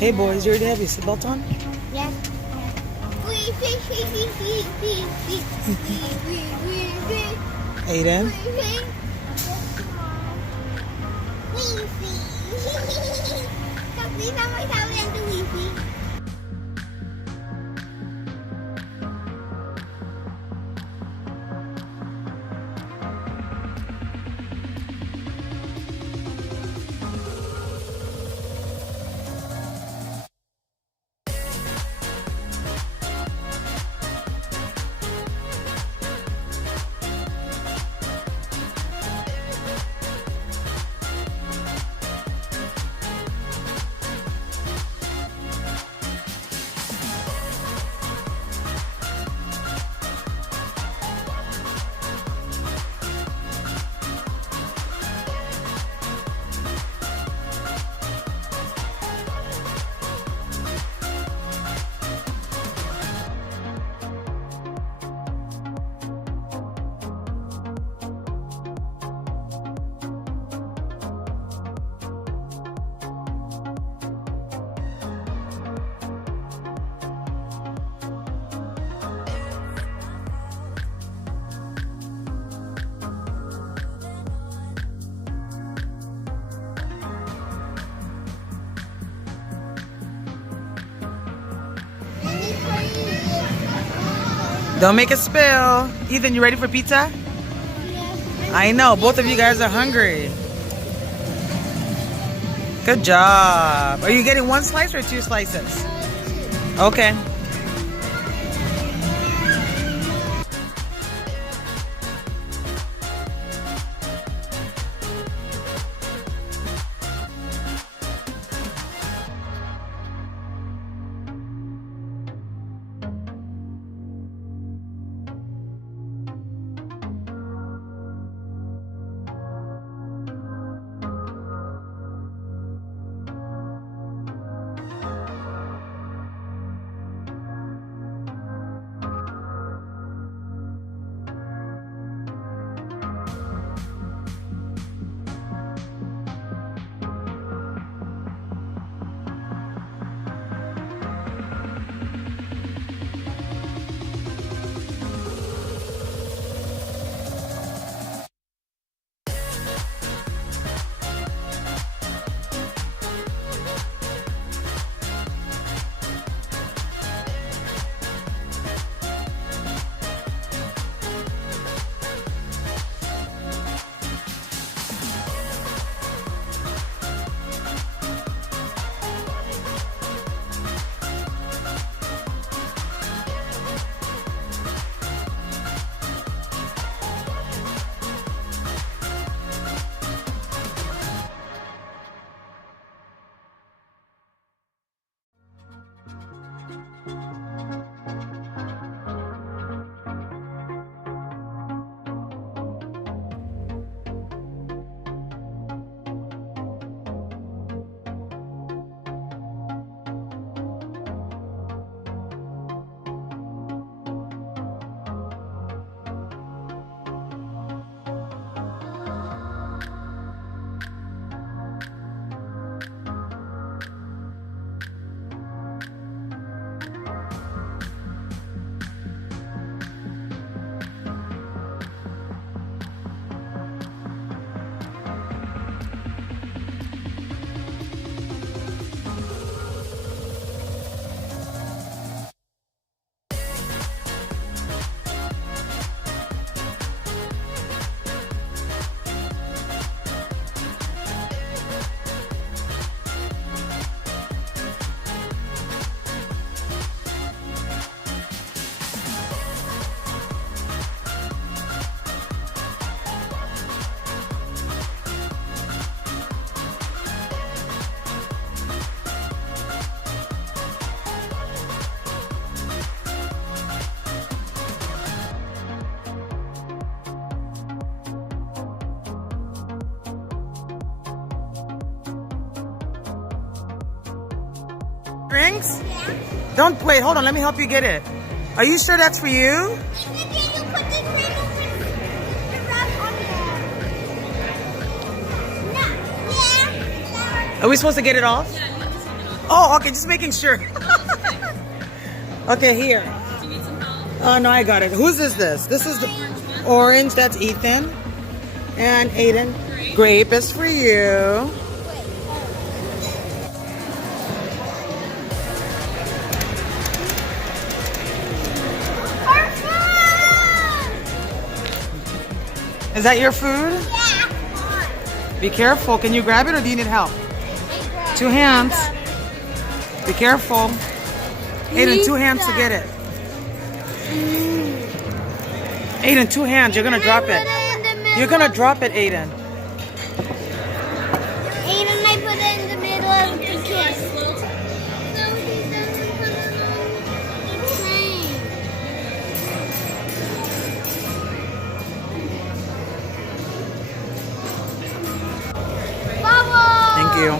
Hey boys, you already have your seatbelt on? Yes. Aiden? Don't make it spill. Ethan, you ready for pizza? Yes. I know, both of you guys are hungry. Good job. Are you getting one slice or two slices? Okay. Drinks? Yeah. Don't wait, hold on, let me help you get it. Are you sure that's for you? Are we supposed to get it off? Oh, okay, just making sure. Okay, here. Oh, no, I got it. Whose is this? This is the orange. That's Ethan. And Aiden. Grape is for you. Is that your food? Yeah. Be careful. Can you grab it or do you need help? Two hands. Be careful. Aiden, two hands to get it. Aiden, two hands. You're going to drop it. You're going to drop it, Aiden. Aiden, I put it in the middle of the kiss. Thank you.